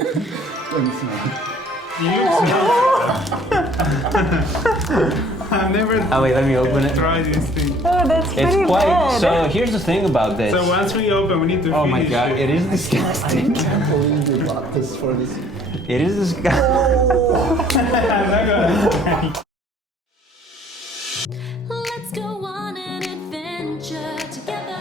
Let me smell. You I've never wait, let me open it. tried this thing. Oh, that's pretty It's quite. bad. So here's the thing about this. So once we open, we need to Oh finish my god, it is I disgusting. can't believe you bought this for this. It is disgusting. I'm not gonna... Let's go on an adventure together.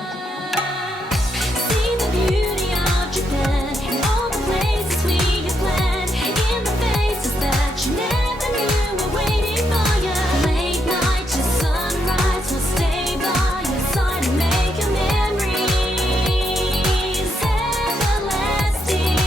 See the beauty of Japan, all the places we have planned, in the faces that you never knew were waiting for you. Late night to sunrise, we'll stay by your side and make your memories everlasting.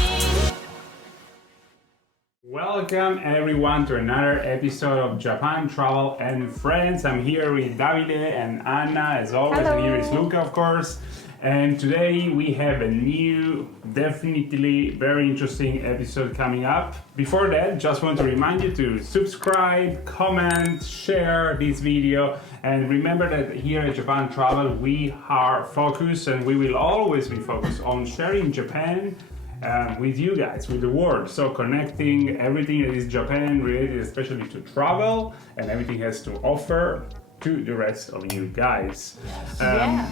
Welcome everyone to another episode of Japan Travel and Friends. I'm here with Davide and Anna as always, and here is Luca, of course. And today we have a new, definitely very interesting episode coming up. Before that, just want to remind you to subscribe, comment, share this video, and remember that here at Japan Travel we are focused, and we will always be focused on sharing Japan with you guys, with the world. So connecting everything that is Japan related, especially to travel, and everything has to offer to the rest of you guys.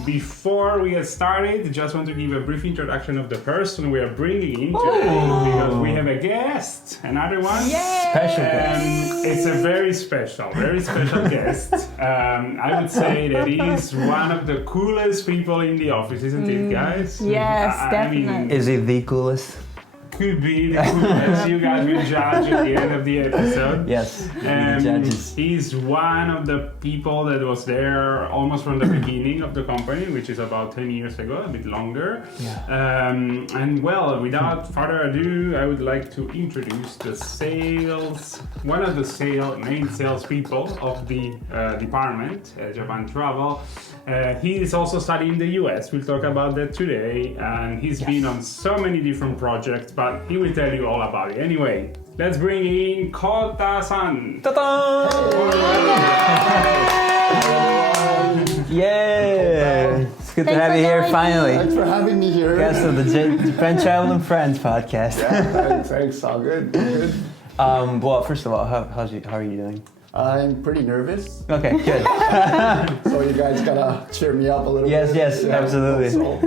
Before we get started, just want to give a brief introduction of the person we are bringing in today, because we have a guest, another one. Special guest. It's a very special guest. I would say that he is one of the coolest people in the office, isn't it, guys? Yes, I mean, definitely. Is it the coolest? could be the coolest. You guys will judge at the end of the episode. Yes. Judges. He's one of the people that was there almost from the beginning of the company, which is about 10 years ago, a bit longer. Yeah. And well, without further ado, I would like to introduce the one of the main sales people of the department at Japan Travel. He is also studying in the US. We'll talk about that today. And he's been on so many different projects, but he will tell you all about it. Anyway, let's bring in Kota-san. Ta-da! Yeah! It's good to have you here finally. Thanks for having me here. Guest of the Japan Travel and Friends podcast. Yeah, thanks. All good. Well, first of all, how are you doing? I'm pretty nervous, Okay, good. so you guys gotta cheer me up a little bit. Yes, Yeah, absolutely. so-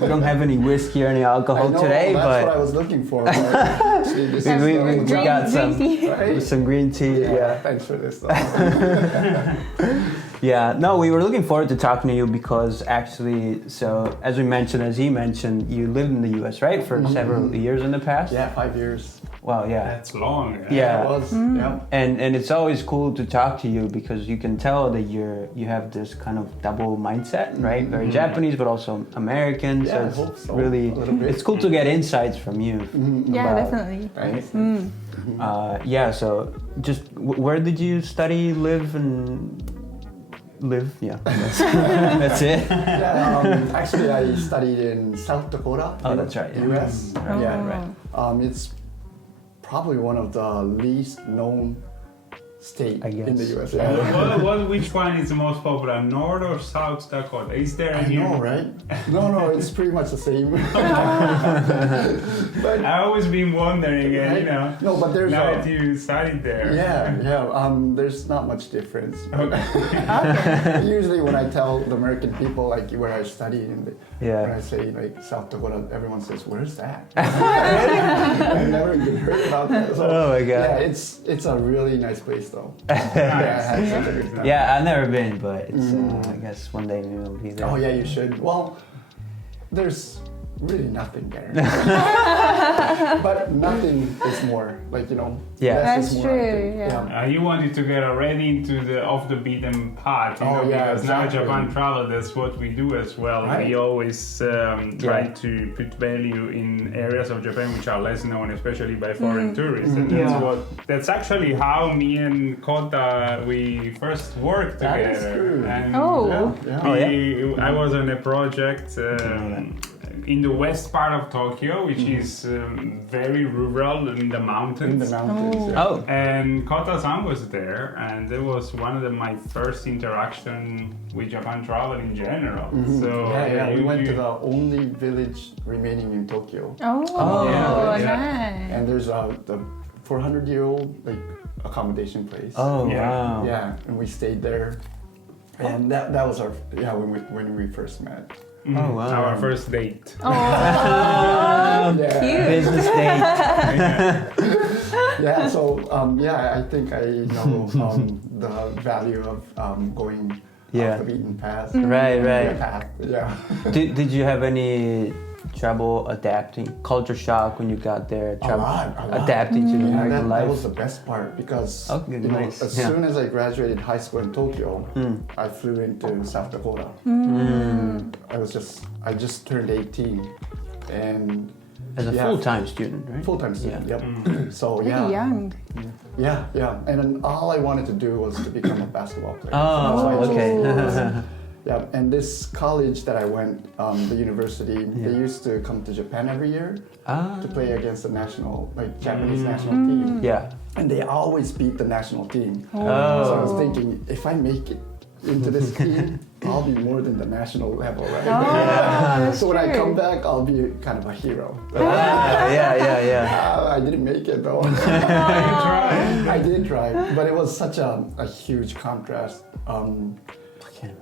We don't have any whiskey or any alcohol I know, today, that's what I but was looking for. But actually, this is we the- got some, right? some green tea. Yeah. Thanks for this. Yeah, no, we were looking forward to talking to you because actually, so as he mentioned, you lived in the US, right? For several years in the past? Yeah, 5 years. Wow, yeah. That's long. Yeah. It was. Yeah. And it's always cool to talk to you because you can tell that you have this kind of double mindset, right? Very Japanese, but also American. Yeah, I so hope it's so. really, A little bit. it's cool to get insights from you. Yeah, about- definitely. Right. Yeah, so just where did you study, live, and live? Yeah, that's it. Yeah, actually, I studied in South Dakota. Oh, in that's right, yeah. US. Yeah, right. It's probably one of the least known state I in the guess. US. Yeah. Which one is the most popular, North or South Dakota? Is there I any? know, right? No, it's pretty much the same. But I've always been wondering, you know. no, but there's Now that you studied there. yeah. There's not much difference. Okay. Usually, when I tell the American people like where I studied, and Yeah. when I say like South Dakota, everyone says, "Where's that?" I've never even heard about that. So, Oh my God. Yeah, it's a really nice place though. Yeah, I had such a good time. Yeah, I've never been, but it's, I guess one day maybe I'll be there. Oh yeah, you should. Well, there's really nothing there. But nothing is more, like, you know. Yeah. less That's is more, I true, think. yeah. You wanted to get already into the off the beaten path, you know, yeah, because now exactly. Japan Travel, that's what we do as well. Right. We always try Yeah. to put value in areas of Japan which are less known, especially by foreign tourists. And that's actually how me and Kota, we first worked That together. is true. And Oh. Yeah. I was on a project in the west part of Tokyo, which is very rural in the mountains. In the mountains. Yeah. Oh. And Kota-san was there, and it was one of my first interaction with Japan Travel in general. So We went to the only village remaining in Tokyo. Oh, Yeah. nice. And there's the 400-year-old like accommodation place. Oh Yeah. wow. Yeah, and we stayed there, and that was our when we first met. Oh wow. Our first date. Oh, Yeah. cute. Business date. Yeah, so I think I know the value of going Yeah. off the beaten path. Right, right. Path. Yeah. Did you have any trouble adapting, culture shock when you got there? A lot. Adapting to the Yeah, American that life. was the best part because Oh, good, nice. as Yeah. soon as I graduated high school in Tokyo, I flew into South Dakota. I just turned 18, and As a yeah. full-time student, right? full-time student. Yep. So Really young. yeah, and then all I wanted to do was to become a basketball player. Oh, So I chose- okay. Yeah, and this college that I went, the university, they used to come to Japan every year to play against the national, like Japanese national team. Yeah. And they always beat the national team. Oh. So I was thinking, if I make it into this team, I'll be more than the national level, right? that's So when I true. come back, I'll be kind of a hero. Yeah. I didn't make it though. I did try, but it was such a huge contrast.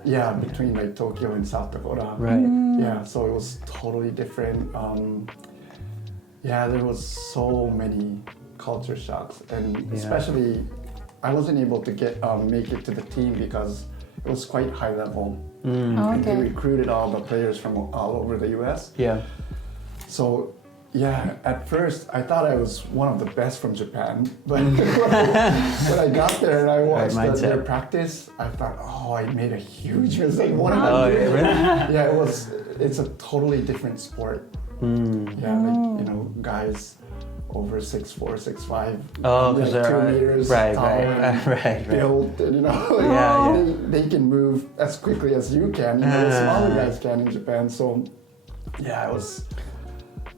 Yeah, between like Tokyo and South Dakota. Right. Yeah, so it was totally different. Yeah, there was so many culture shocks, and especially I wasn't able to make it to the team because it was quite high level. And they Okay. recruited all the players from all over the U.S. Yeah. So yeah, at first I thought I was one of the best from Japan, but when I got there and I watched Right mindset. their practice, I thought, oh, I made a huge mistake. What am I Oh, doing? really? Yeah, it's a totally different sport. Yeah, like guys over 6'4", 6'5". Oh, because like they're 2 meters right, tall and right. built, and like, Yeah. they can move as quickly as you can. The smaller guys can in Japan. So yeah,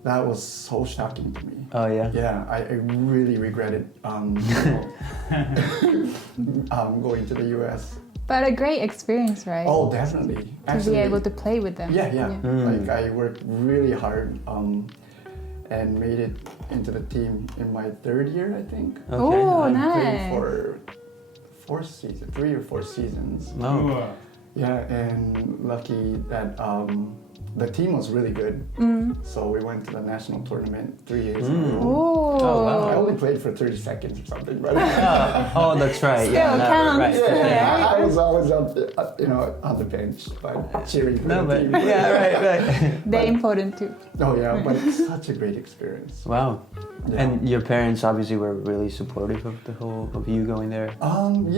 that was so shocking to me. Oh yeah. Yeah, I really regretted going to the U.S. But a great experience, right? Oh, definitely. to be able to play with them. Yeah. Like I worked really hard and made it into the team in my 3rd year, I think. Okay. Oh, I nice. played for 3 or 4 seasons. Oh. Yeah, and lucky that the team was really good. So we went to the national tournament 3 years ago. Oh, wow. I only played for 30 seconds or something, but Oh, that's right. Still Yeah. counts. Right. yeah, I was always up, on the bench, but cheering for No, the but team. right. they're important too. Oh yeah, but it's such a great experience. Wow. Yeah. And your parents obviously were really supportive of you going there.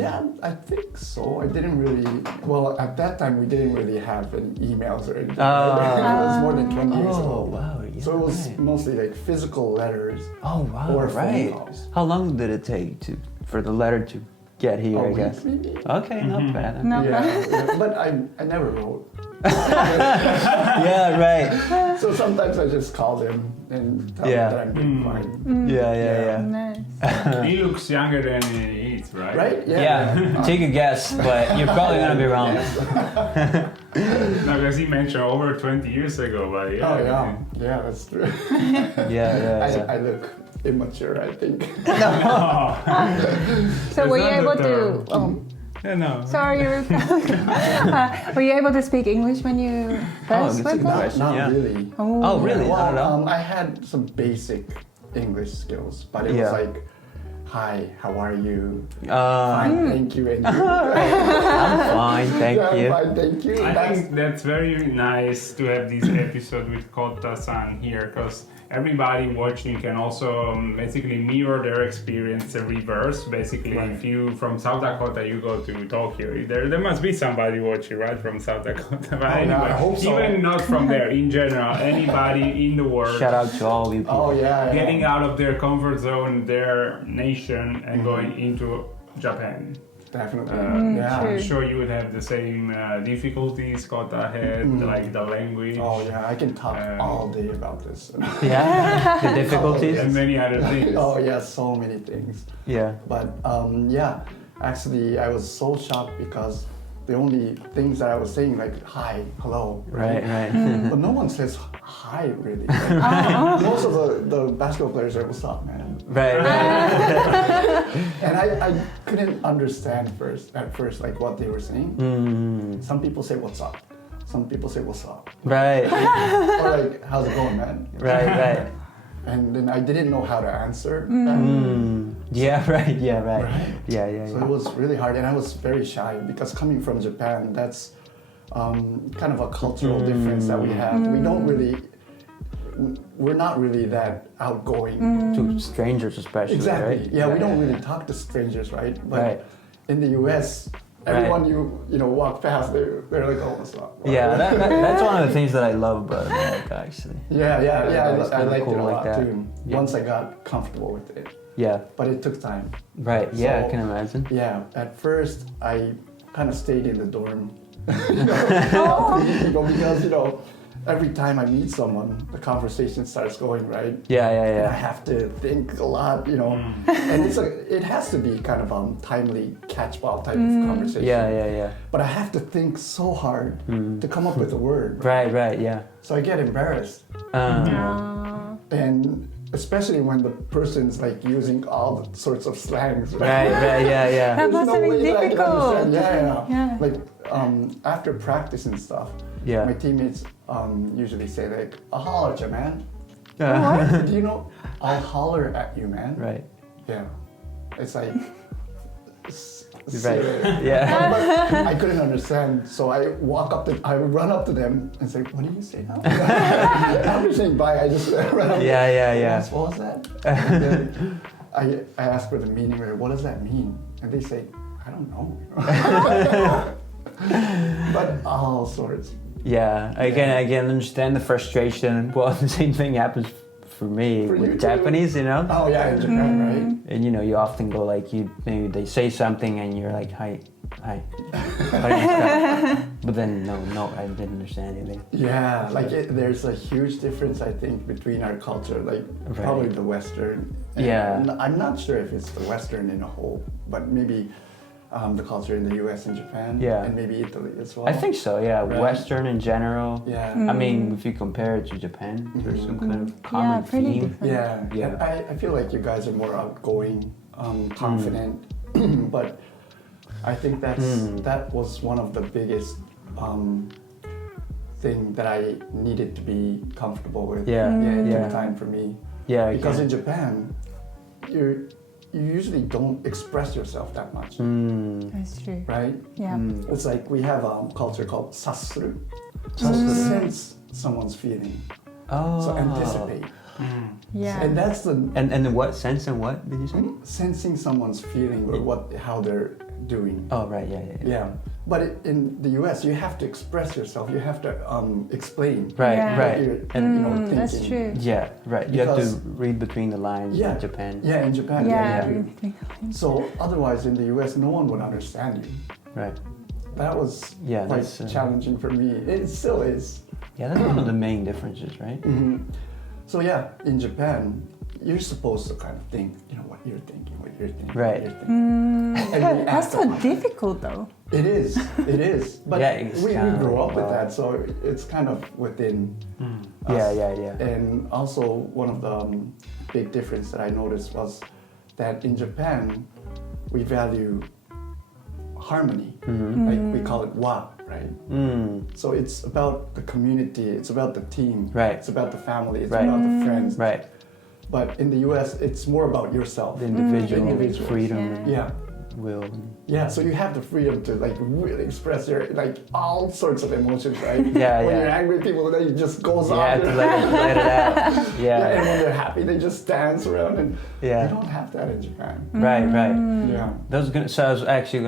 Yeah, I think so. I didn't really. Well, at that time we didn't really have any emails or anything. It was more than 20 years ago. Oh wow. Yeah, So it was right. mostly like physical letters. Oh wow. or phone Right. calls. How long did it take for the letter to get here? A I week, guess. maybe. Okay, not bad. No. Yeah, but I never wrote. Yeah. Right. So sometimes I just call them and tell Yeah. them that I'm doing fine. Yeah. Nice. He looks younger than he is, right? Right? Yeah. Take a guess, but you're probably gonna be wrong. No, because he mentioned over 20 years ago, but yeah. Oh yeah. Yeah, that's true. Yeah. I look immature, I think. So were you not able the to? term. Yeah, no. Sorry, were you able to speak English when you first that's a went good there? question. Not Yeah. really. Oh really? I don't know. Well, I had some basic English skills, but it was Yeah. like, "Hi, how are you? Fine, thank you." And you? I'm fine, thank Yeah, you. fine, thank you. I That's- think that's very nice to have this episode with Kota-san here, because everybody watching can also basically mirror their experience in reverse. Basically, Right. if you from South Dakota, you go to Tokyo, there must be somebody watching, right, from South Dakota. But Oh, anyway, I hope so. even not from there, in general, anybody in the world Shout out to all you people. Oh yeah. getting out of their comfort zone, their nation, and going into Japan. Definitely. true. I'm sure you would have the same difficulties Kota had, like the language. Oh yeah, I can talk all day about this. Yeah. The difficulties. And many other things. Oh yeah, so many things. Yeah. But yeah, actually I was so shocked because the only things that I was saying like hi, hello. Right. But no one says hi really. Like, most of the basketball players are what's up, man. Right. And I couldn't understand at first like what they were saying. Some people say what's up. Some people say what's up. Right. Or like how's it going, man? Right. And then I didn't know how to answer. Yeah, right. Yeah. So it was really hard, and I was very shy because coming from Japan, that's kind of a cultural difference that we have. We're not really that outgoing. To strangers especially, Exactly. right? Yeah, we don't really talk to strangers, right? But Right. in the U.S., everyone you walk past, they're like, oh, what's up? Yeah, that's one of the things that I love about America, actually. Yeah. It's I kinda liked cool it a like lot that. too. Yeah. Once I got comfortable with it, Yeah, but it took time. right. Yeah, I So- can imagine. Yeah, at first I kind of stayed in the dorm. Because every time I meet someone, the conversation starts going, right? And I Yeah. have to think a lot, and it has to be kind of timely catch-ball type of conversation. Yeah. But I have to think so hard to come up with a word. Right. Yeah. So I get embarrassed, and especially when the person's like using all the sorts of slangs. Right. Yeah. That must have been that I can difficult. understand. Yeah. Yeah. Like after practice and stuff, Yeah. my teammates usually say like, "I'll holler at you, man." Uh, Do you know? I'll holler at you, man. right. Yeah. It's like. Right. Yeah. But I couldn't understand, so I run up to them and say, "What do you say now?" After saying bye, I just run up. Yeah. What was that? And then I ask for the meaning, or what does that mean? And they say, "I don't know." But all sorts. Yeah. I can understand the frustration. Well, the same thing happens for me For you with too? Japanese, Oh yeah, in Japan, right? And you often go like maybe they say something and you're like hi. But then no, I didn't understand anything. Yeah, like there's a huge difference, I think, between our culture, like probably the Western. And Yeah. I'm not sure if it's the Western in a whole, but maybe the culture in the U.S. and Japan. Yeah. And maybe Italy as well. I think so. Yeah. Right. Western in general. Yeah. I mean, if you compare it to Japan, there's some kind of Yeah, common pretty theme. different. Yeah. Yeah. And I feel like you guys are more outgoing, confident, but I think that was one of the biggest thing that I needed to be comfortable with. Yeah. It Yeah. took time for me. Yeah. Because okay. in Japan, you usually don't express yourself that much, That's true. right? Yeah. It's like we have a culture called sasuru. Sense someone's feeling. Oh. So anticipate. Yeah. And that's the And in what sense and what did you say? sensing someone's feeling or how they're doing. Oh right. Yeah. Yeah. But in the US, you have to express yourself. You have to explain. Right. Yeah. Right. What you're, thinking. That's true. Yeah. Right. You have to Because- read between the lines Yeah. in Japan. Yeah, in Japan. Yeah. you do. So otherwise, in the US, no one would understand you. Right. That was Yeah, quite that's, challenging for me. It still is. Yeah, that's one of the main differences, right? So yeah, in Japan, you're supposed to kind of think, what you're thinking, Right. what you're thinking. And we That's act so upon it. difficult though. It is. But Yeah, it's we kinda grew up with like, that, so it's kind of within Yeah, us. yeah. And also, one of the big difference that I noticed was that in Japan, we value harmony. Like we call it wa, right? So it's about the community, it's about the team, Right. it's about the family, it's Right. about the friends. Right. But in the US, it's more about yourself. The individual Individuals. freedom, Yeah. will. Yeah, so you have the freedom to like really express your all sorts of emotions, right? Yeah, When yeah. you're angry, people then it just goes You on. have to let it out. Yeah, and Yeah. when they're happy, they just dance around, and Yeah. you don't have that in Japan. Right. Yeah, That was gonna. So I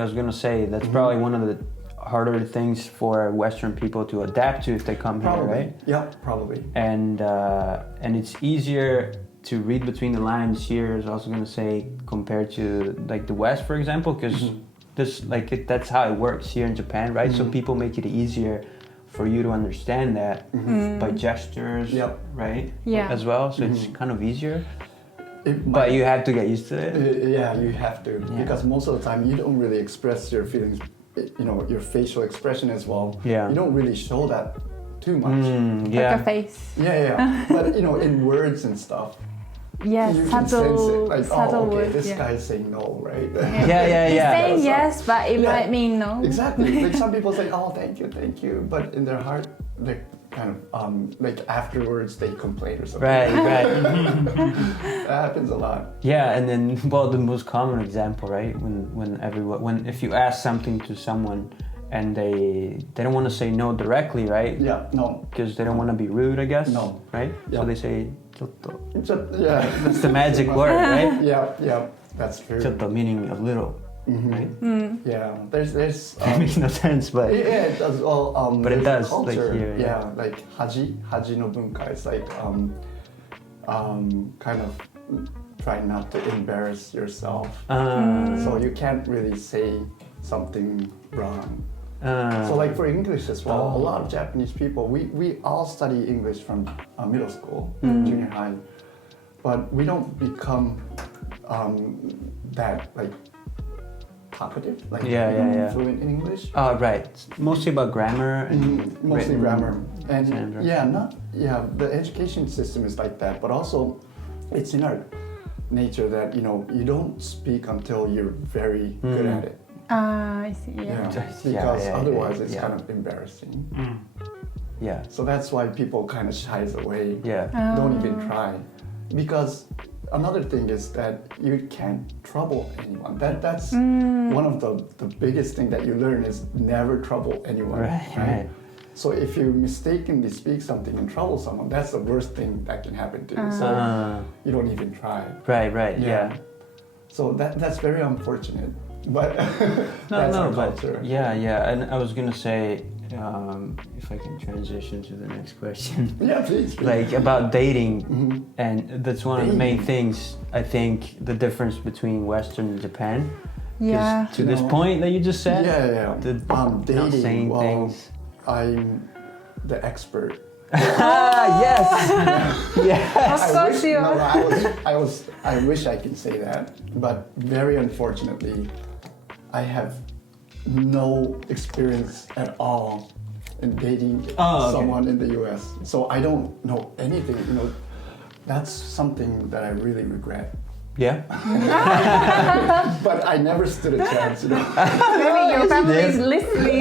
was gonna say that's probably one of the harder things for Western people to adapt to if they come probably. here, right? Yeah, probably. And it's easier to read between the lines here. Is also gonna say compared to like the West, for example, because that's how it works here in Japan, right? So people make it easier for you to understand that by gestures, Yep. right? Yeah. As well, so it's kind of easier. It But you have to get used to it. Yeah, you have to, because most of the time you don't really express your feelings you know, your facial expression as well. Yeah. You don't really show that too much. Yeah. Like a face. Yeah. But you know, in words and stuff, Yes, you can sense it. subtle, Like, subtle oh, okay, words. this Yeah. guy's saying no, right? Yeah. He's saying So- yes, but it Yeah. might mean no. Exactly. Like some people say, "Oh, thank you," but in their heart, they're kind of like afterwards they complain or something. Right. That happens a lot. Yeah, and then well, the most common example, right? When if you ask something to someone and they don't want to say no directly, right? Yeah. No. Because they don't want to be rude, I guess. No. Right? Yeah. So they say "chotto." Yeah. That's the magic word, right? Yeah. That's true. Chotto meaning a little, right? Yeah. There's That makes no sense, but yeah, it does. Well, But it there's a does, like culture, here, yeah. yeah, like haji no bunka. It's like kind of try not to embarrass yourself. So you can't really say something wrong. So like for English as well, a lot of Japanese people, we all study English from middle school, junior high, but we don't become that like talkative, like Yeah. fluent in English. right. It's mostly about grammar and Mostly written grammar, and standards. the education system is like that, but also it's in our nature that you don't speak until you're very good at it. I see. Yeah. Because yeah, otherwise it's yeah. kind of embarrassing. Yeah. So that's why people kind of shies away. Yeah. Don't even try, because another thing is that you can't trouble anyone. That's one of the biggest thing that you learn is never trouble anyone. Right. So if you mistakenly speak something and trouble someone, that's the worst thing that can happen to you. So you don't even try. Right. Yeah. So that's very unfortunate. But that's our but culture. yeah. And I was gonna say, if I can transition to the next question. Yeah, please. Like about dating, and that's one of the main Dating. things I think the difference between Western and Japan. 'Cause Yeah. To this point that you just said. Yeah. The not Dating. saying Well, things. I'm the expert. Yes. Of course you are. I wish I could say that, but very unfortunately, I have no experience at all in dating someone in the U.S. So I don't know anything. That's something that I really regret. Yeah. But I never stood a chance. Maybe your family is listening.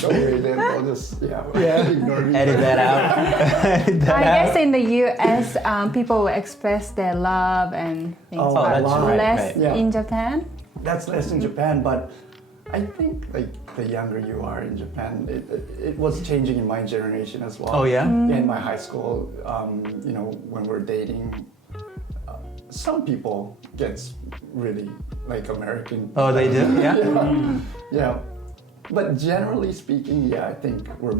Don't worry, they'll just ignore me. Edit that out. I guess in the US, people will express their love and things, Oh, but that's right, less right. Yeah. in Japan. That's less in Japan, but I think like the younger you are in Japan, it was changing in my generation as well. Oh yeah. Yeah, in my high school, when we're dating, some people gets really like American. Oh, they do. Yeah. Yeah. But generally speaking, I think we're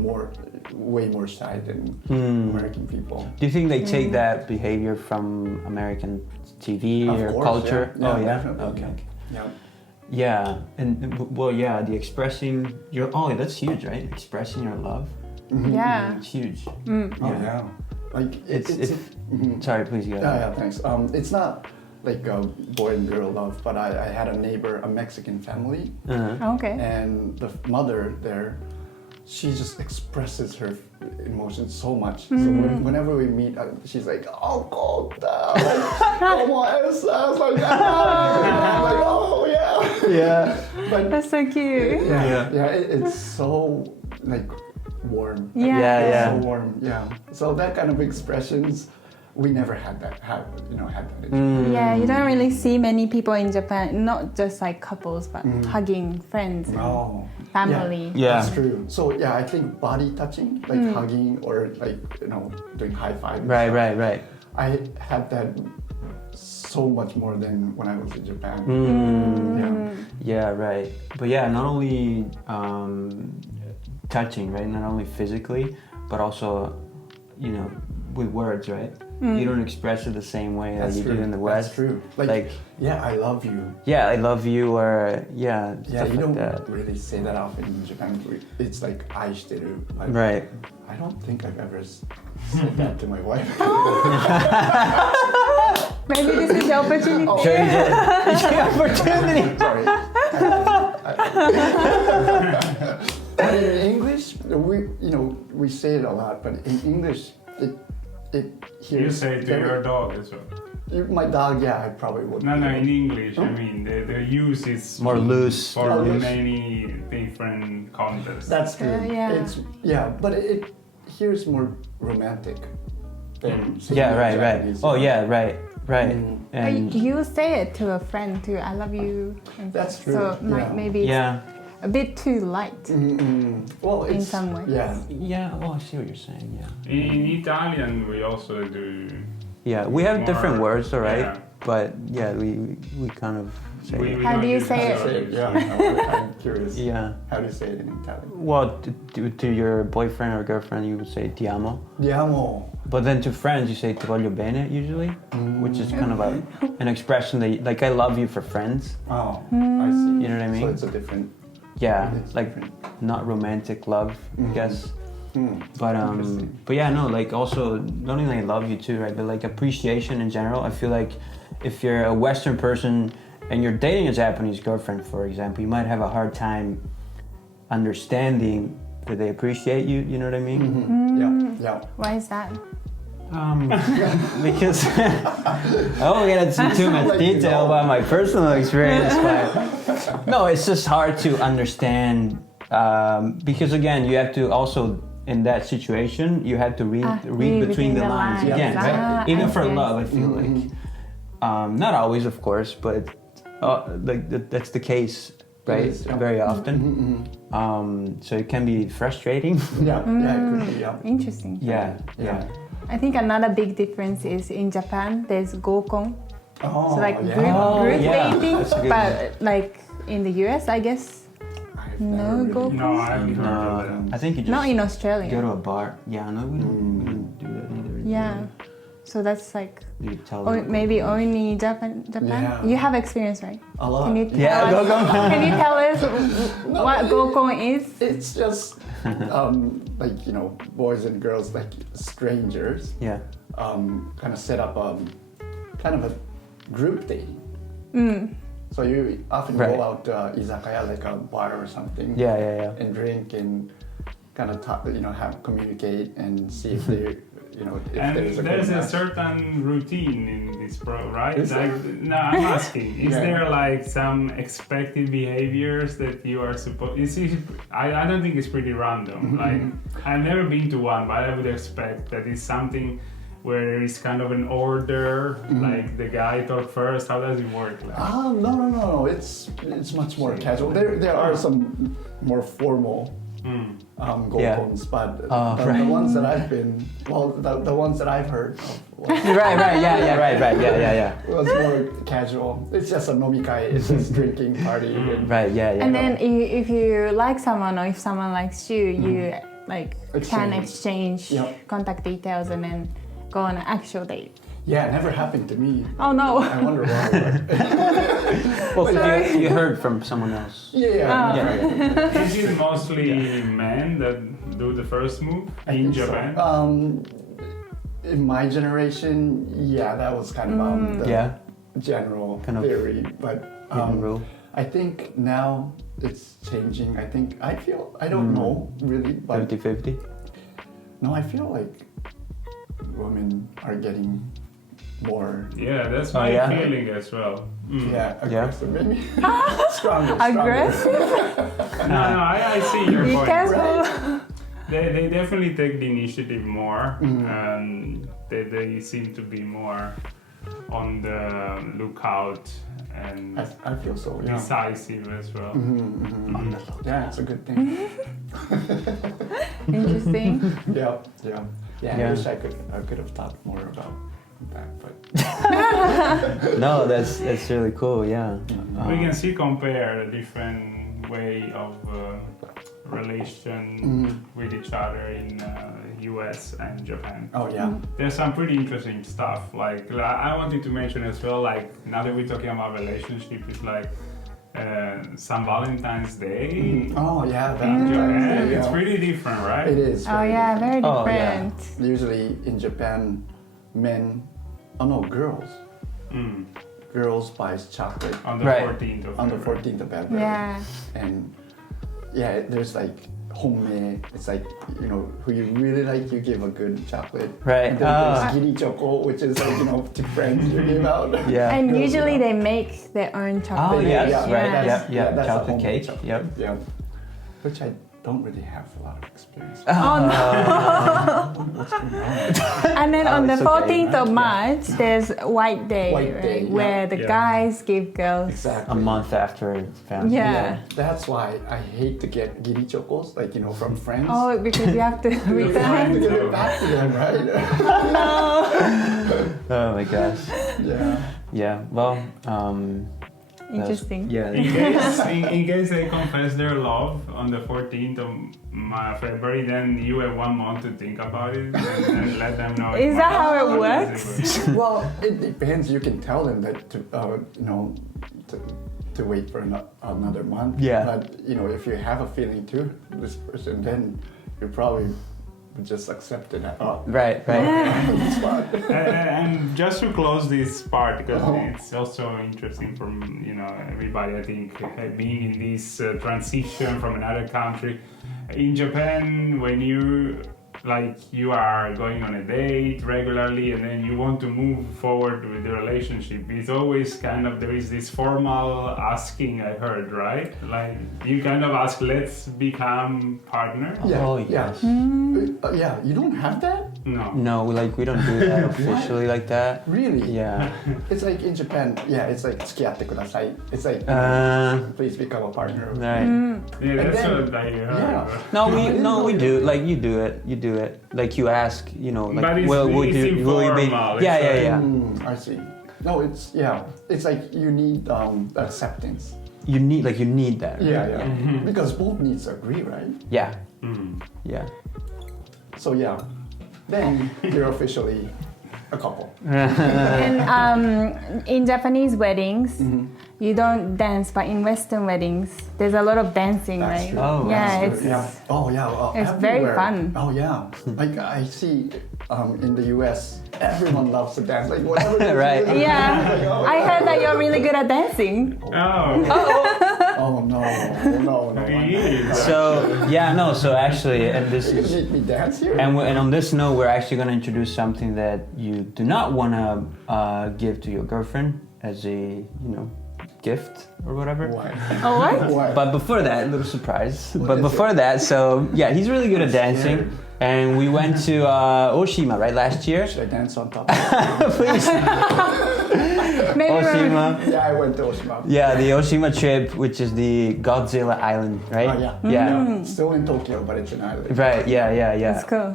way more shy than American people. Do you think they take that behavior from American TV Of or course, culture? yeah. Oh yeah. Definitely, Okay. Yeah. Yeah, and the expressing your that's huge, right? Expressing your love, Yeah. it's huge. Oh yeah. Like It's sorry, please go. Yeah, thanks. It's not like a boy and girl love, but I had a neighbor, a Mexican family, Okay. and the mother there, she just expresses her emotions so much. So whenever we meet, she's like, "Oh, Kota, like, como estás?" Like, I'm like, "Oh yeah." Yeah. But That's so cute. it's so like warm. Yeah. So warm. Yeah. So that kind of expressions, we never had that. Had that. In Yeah, you don't really see many people in Japan, not just like couples, but hugging friends and Oh. family. Yeah. That's true. So I think body touching, like hugging or like doing high five. Right. I had that so much more than when I was in Japan. Yeah, right. But yeah, not only touching, right? Not only physically, but also, with words, right? You don't express it the same way that That's you true. do in the West. That's true. Like, I love you. Yeah, I love you, or Yeah, stuff you like don't that. really say that often in Japan. It's like aishiteru. Like, Right. I don't think I've ever said that to my wife. Maybe this is the opportunity. Sure you did. The opportunity. Sorry. But in English, we say it a lot, but in English, it You hears say to your dog as well. my dog, yeah, I probably would. No, in English, I mean, the use is More loose. for loose. many different contexts. That's true. Yeah. But it hears more romantic than saying Yeah, in right. Japanese, Oh, you know? yeah, right. And You say it to a friend too. I love you. and That's true, So yeah. maybe it's yeah, a bit too light. Well, In it's, some way. Yeah. yeah. Oh, I see what you're saying. Yeah. In Italian, we also do. Yeah, we have different More- words, all right. yeah. But yeah, we kind of say. We How don't do you use say it? Say it, zero. yeah. I'm curious. Yeah. How do you say it in Italian? Well, to your boyfriend or girlfriend, you would say ti amo. Diamo. But then to friends, you say ti voglio bene usually, which is kind of an expression that, like, I love you for friends. Oh, I see. You know what I mean? So it's a different. Yeah, It's like different. not romantic love, I guess. Hmm. But yeah, no, like also not only I love you too, right? But like appreciation in general. I feel like if you're a Western person and you're dating a Japanese girlfriend, for example, you might have a hard time understanding that they appreciate you. You know what I mean? Yeah. Why is that? Because I won't get into too much Like, you detail know. about my personal experience, but no, it's just hard to understand because again, you have to also in that situation you have to read between the lines lines. again, Yeah, right? exactly. Even for I see. love, I feel like not always, of course, but that's the case, right? is, yeah. Very often. So it can be frustrating. Yeah. Yeah. It could be. Yeah. Interesting. yeah. I think another big difference is in Japan there's Goukon. Oh, So like yeah. group yeah. dating, That's a good but like in the US, I guess I've no never Goukon. No, I haven't heard No, of that. I think you just Not in go Australia. to a bar. Yeah, no, we don't do that either. Yeah. So that's like, You tell or them. maybe only Japan. Yeah. You have experience, right? A lot. Can you tell Yeah, us? Goukon. Can you tell us what Goukon is? It's just like boys and girls, like strangers, Yeah. kind of set up kind of a group date. So you often Right. go out to izakaya, like a bar or something. Yeah. And drink and kind of talk, have communicate and see if they, if And there's a there's good a match. certain routine in this right? Is Like, no, I'm asking. Is Yeah. there like some expected behaviors that you are supposed? I don't think it's pretty random. Like I've never been to one, but I would expect that it's something where there is kind of an order. Like the guy talk first. How does it work? Like, No. It's much more casual. There are some more formal Goukons, but the right. ones that I've been, the ones that I've heard of right. Yeah. was more casual. It's just a nomikai. It's just drinking party. And, Right. Yeah. And then if you like someone or if someone likes you, you like can exchange Yep. contact details and then go on an actual date. yeah, it never happened to me. Oh no. I wonder why. But Well, 'cause you heard from someone else. yeah. is it mostly men that do the first move I in think so. Japan? In my generation, yeah, that was kind of the Yeah. general Kind of theory. But Hidden rule. I think now it's changing. I don't know really, but 50-50. no, I feel like women are getting more, Yeah, that's Oh, my yeah? feeling as well. aggressive, maybe stronger. Aggressive? No, I see your Be point. careful. They definitely take the initiative more. They seem to be more on the lookout and I feel so. Yeah. decisive as well. Yeah, it's a good thing. Interesting. Yeah. I Yeah. wish I could have talked more about that, but No, that's really cool. Yeah. We can see compare the different way of relation with each other in US and Japan. oh yeah. There's some pretty interesting stuff. Like I wanted to mention as well. Like now that we're talking about relationship, it's like some Valentine's Day. Oh yeah, In Japan, Valentine's Day, it's yeah. pretty different, right? It is. Oh yeah, very Oh, yeah. different. Usually in Japan, girls girls buys chocolate On the Right. 14th of on the February. 14th of February. Yeah. And yeah, there's like homemade. It's like, you know, who you really like, you give a good chocolate. Right. And then there's giri choco, which is like, you know, to friends you give out. Yeah. And Girls usually give they out. make their own Oh chocolate. yes, Yeah, right. that's- Yep. that's a Chocolate homemade cake. chocolate. Yep. Yeah. Which I don't really have a lot of experience. Oh no. What's going on? And then on the it's okay, 14th of right? March, there's White Day, White right? Day, yeah. Where the Yeah. guys give girls. Exactly. A month after family. Yeah. That's why I hate to get giri chocos, like, you know, from friends. Oh, because you have to I have to return. give it back to them, right? Oh my gosh. Yeah. Yeah. Well. Interesting. Yeah. In case they confess their love on the 14th of February, then you have 1 month to think about it and let them know. Is that how it works? Well, it depends. You can tell them that to, you know, to wait for another month. Yeah. But you know, if you have a feeling to this person, then you probably would just accept it. Right. It's fine. And just to close this part, because it's also interesting for everybody, I think, being in this transition from another country. In Japan, when you are going on a date regularly and then you want to move forward with the relationship, it's always there is this formal asking, I heard, right? Like you kind of ask, let's become partners? Yeah. Oh, Yeah. yes. Yeah. You don't have that? No. No, we don't do that officially like that. Really? Yeah. It's like in Japan. Yeah. It's like "tsukiyatte kudasai." It's like please become a partner. Right. Yeah, that's then- what I heard. Yeah. No, we do. Like you do it. Like you ask, you know, like But it's, will you be? informal. Yeah, It's yeah. I see. No, it's like you need acceptance. You need that. Yeah. Because both needs agree, right? Yeah. Mm. Yeah. So yeah, then you're officially a couple. And in Japanese weddings, you don't dance, but in Western weddings, there's a lot of dancing, That's right? true. Oh, yeah, That's it's true. Yeah. Oh yeah. it's very everywhere. fun. Oh yeah. Like I see in the U.S., everyone loves to dance. Like whatever. Right. Yeah. Like, oh, I heard that you're really good at dancing. Oh, Oh no. he is. So actually, and this You is. make me dance here. And on this note, we're actually going to introduce something that you do not want to give to your girlfriend as a, gift or whatever. Why? Oh, what? Why? But before that, a little surprise. But is before that, so yeah, he's really good at dancing. scared. And we went to Oshima, right, last year? Should I dance on top? Please. Maybe Oshima. Yeah, I went to Oshima. Yeah, the Oshima trip, which is the Godzilla island, right? Oh, yeah. Yeah. Still in Tokyo, but it's an island. Right, yeah. That's cool.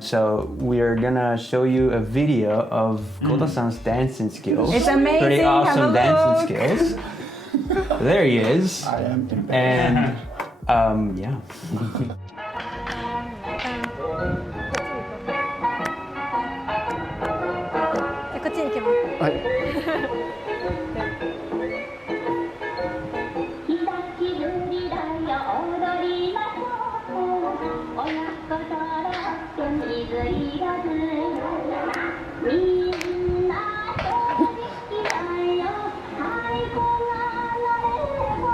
So we're gonna show you a video of Kota-san's dancing skills. It's amazing. Pretty Have a awesome dancing look. skills. There he is. I am embarrassed. And yeah. こっちに行きます。はい。ひだきぶりだよ踊りましょう親子揃って水いらずみんな正直だよ太鼓が鳴れば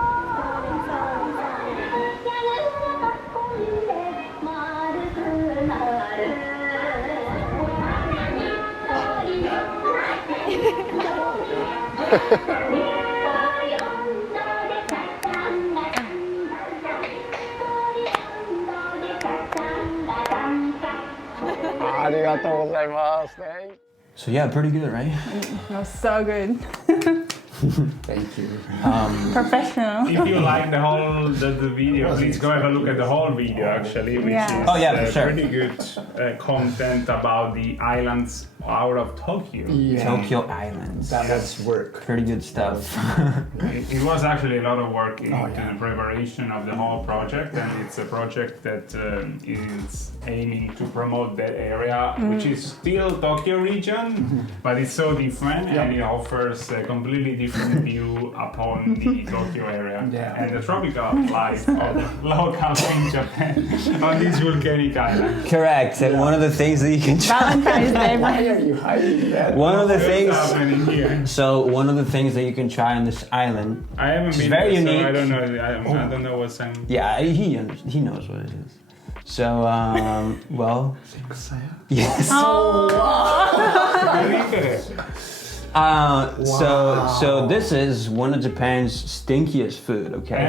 ギャルが囲んで丸くなるにっこりのありがとうございます。Thank So yeah, pretty good, right? That was so good. you. Professional. If you like the video, please go have a look at the whole video actually, which Yeah. is Oh, yeah, for sure. pretty good content about the islands out of Tokyo. Yeah. Tokyo Islands. That's work. Pretty good stuff. It was actually a lot of work into yeah. the preparation of the whole project, and it's a project that is aiming to promote that area, which is still Tokyo region, but it's so different, and it offers a completely different view upon the Tokyo area and the tropical life of the locals in Japan on this volcanic island. Correct. And one of the things that you can try. Valentine's Day. Why are you hiding that? One of the What's things. happening here? So one of the things that you can try on this island. I haven't It's been very there, unique. so I don't know. I don't know what's on. Yeah, he knows what it is. So well, Kusaya? yes. Oh. So this is one of Japan's stinkiest food. Okay.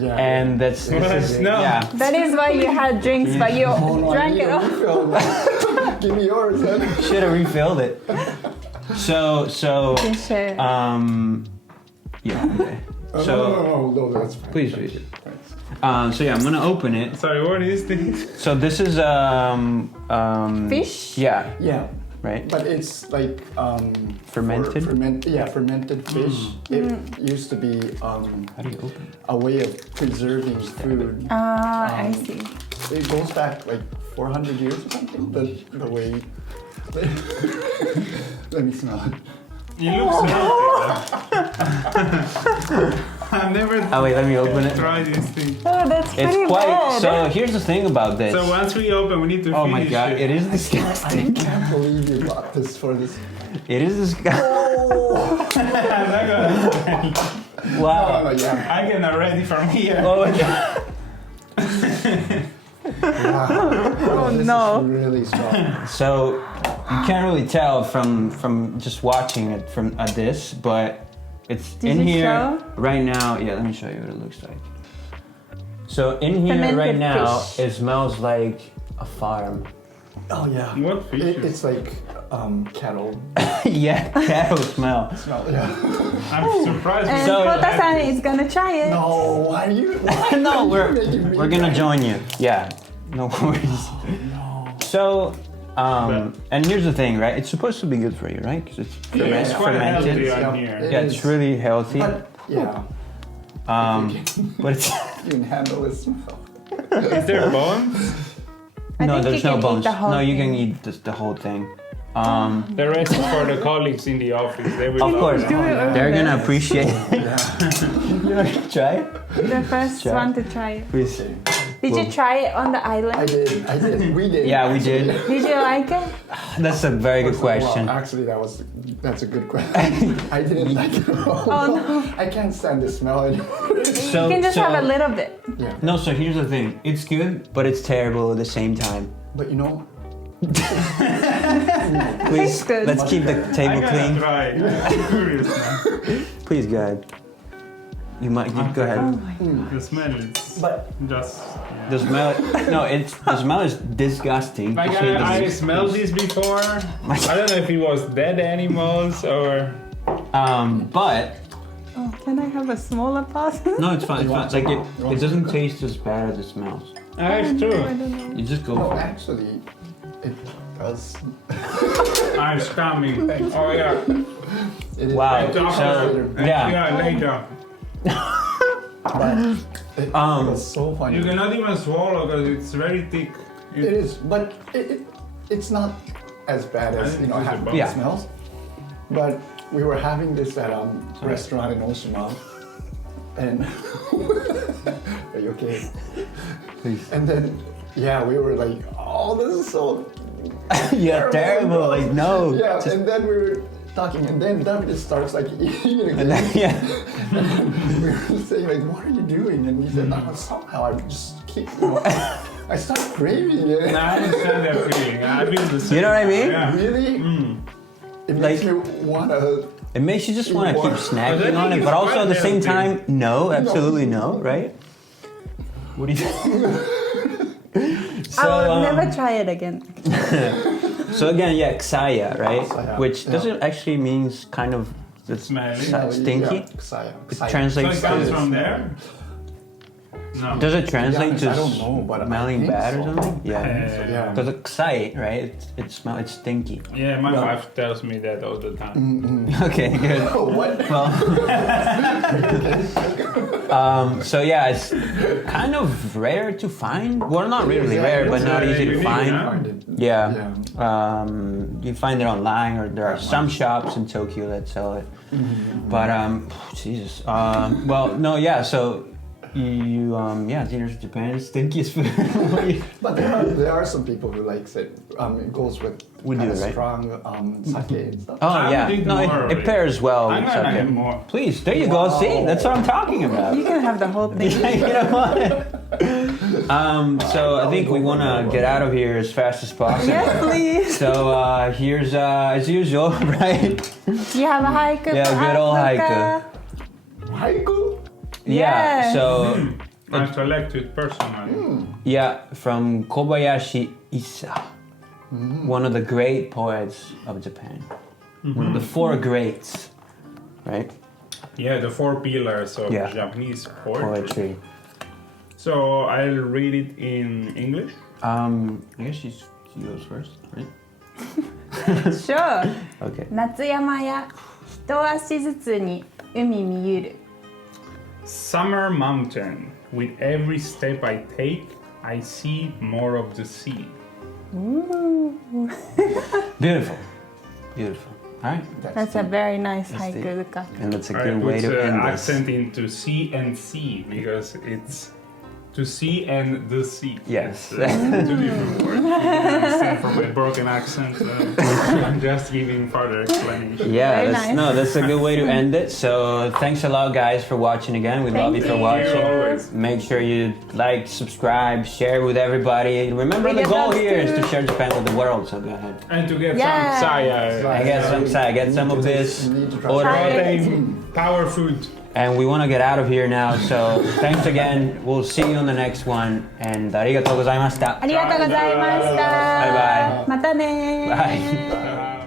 Yeah. And this is No. yeah. That is why you had drinks, but you Oh, no, I drank need it a all. refill. Give me yours, man. Should have refilled it. So You can share. yeah. Okay. So No, that's fine. please read it. So yeah, I'm gonna open it. Sorry, what is this? So this is Fish? Yeah. Yeah, Right. but it's like Fermented? fermented fish. It used to be How do you open it? a way of preserving food. I see. It goes back like 400 years or something. The way. Let me smell it. You look healthy. I've never Oh wait, let me open it. tried this thing. Oh, that's It's pretty quite. bad. So here's the thing about this. So once we open, we need to Oh finish my god, it is I disgusting. can't believe you bought this for this. It is disgusting. I'm not gonna. Wow. Oh yeah. I can already from here. Oh my god. Wow. This no. is really strong. So you can't really tell from just watching it from this, but it's Did in you here show? right now. Yeah, let me show you what it looks like. So in here Fermented right now, fish. it smells like a farm. Oh yeah. What fish? It's like cattle Yeah, cattle smell. smell. Yeah. I'm surprised. And So- Kota-san is gonna try it. No, why are you? Why No, are you making me we're gonna try? join you. Yeah, no worries. So, and here's the thing, right? It's supposed to be good for you, right? Because it's Yeah, it's quite healthy fermented. on Yeah. here. Yeah, it's really healthy. But yeah, But it's you can handle the smell. Is there bones? I no, think there's you no can eat bones. the whole No, you thing. can eat the whole thing. The rest is for the colleagues in the office. They will Of love course, it. Do it over they're there. gonna appreciate it. You wanna try it? The first Try. one to try it. Please. Did you try it on the island? I did. We did. Yeah, we actually. did. Did you like it? That's a very good question. Well, actually, that's a good question. I didn't like it at all. Oh, no. I can't stand the smell anymore. So, You can just have a little bit. Yeah. No, so here's the thing. It's good, but it's terrible at the same time. But you know, Please, good. let's keep the I'm table gonna clean. try it. I'm curious now. Please, go ahead. You might go ahead. The smell is but just. Yeah. The smell, no, the smell is disgusting. Like to say the I least. smelled this before. I don't know if it was dead animals or. But Oh, can I have a smaller pot? no, it's fine. It's fine. want Like some? You it want doesn't taste as bad as it smells. It's I true. don't know. You just go no, for it. actually, it does. It's coming. Oh yeah. It is Wow. better. So, yeah. Yeah, later. But it was so funny. You cannot even swallow because it's very thick. It is, but it's not as bad I as think you know it's how just Yeah. it smells. But we were having this at a restaurant in Oshima, and are you okay? Please. And then yeah, we were like, oh, this is so Yeah, terrible. Like no. yeah. Just- And then we were talking, and then David just starts like eating and again. then, yeah. We were saying like, what are you doing? And he said, oh, somehow I just keep, you know, I start craving it. I understand that feeling. I've been the same. You know what I mean? Yeah. Really? It makes me wanna. It makes you just want to keep But I snacking think on it, it's but also quite at the same healthy. time, no, absolutely no, right? What do you think? So, I will um, never try it again. so again, yeah, Kusaya, right? Kusaya, Which yeah. doesn't actually means kind of the Smelly. stinky. Yeah, Kusaya. It So Kusaya. translates it comes to. from there? No. Does it translate honest, to I don't know, but I smelling think bad or so. something? Yeah. Yeah. Because kusai, right? It's stinky. Yeah, my No. wife tells me that all the time. Okay, good. Oh, what? Well, so yeah, it's kind of rare to find. Well, not really Yeah, rare, but it's not very easy to unique, find. huh? Find it. Yeah. You find it online, or there are some shops in Tokyo that sell it. But Jesus. Well, no, yeah. So dinners in Japan, stinkiest food. But there are some people who likes it. It goes with We kind do, of right? strong sake and stuff. Oh I yeah, need no, more of it pairs well I'm with gonna sake. have more. Please, there you go. See, that's what I'm talking about. You can have the whole thing. You know what? So I think we want to get out of here as fast as possible. Yes, please. So here's as usual, right? You have a haiku. Yeah, for good old us, haiku. Luca? Haiku? Yeah. Yes. So I selected personally. yeah, from Kobayashi Issa, one of the great poets of Japan, one of the four greats, right? Yeah, the four pillars of Yeah. Japanese poetry. Poetry. So I'll read it in English. I guess she goes first, right? Sure. Okay. 夏山や一足ずつに海見ゆる Summer mountain. With every step I take, I see more of the sea. Beautiful. Beautiful. All right. That's a very nice That's haiku, the- Luca. And that's a I good way put to end this. accent into sea and sea because it's to see and the sea. Yes. It's, two different words. You can understand from my broken accent. I'm just giving further explanation. Yeah, Very that's, nice. no, that's a good way to end it. So thanks a lot, guys, for watching again. We love you for Thank you. watching. Always. Make sure you like, subscribe, share with everybody. Remember, the Video goal blogs here is to too. share Japan with the world. So go ahead. And to get Yeah. some Kusaya. I get some side, get some of this. You need to try Order Try it. it. Protein, power food. And we want to get out of here now. So thanks again. We'll see you on the next one. And arigatou gozaimashita. ありがとうございました。バイバイまたねー。 Bye.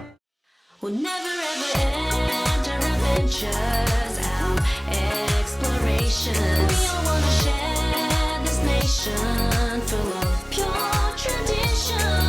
We'll never ever end our adventures, our explorations. We all wanna share this nation full of pure tradition.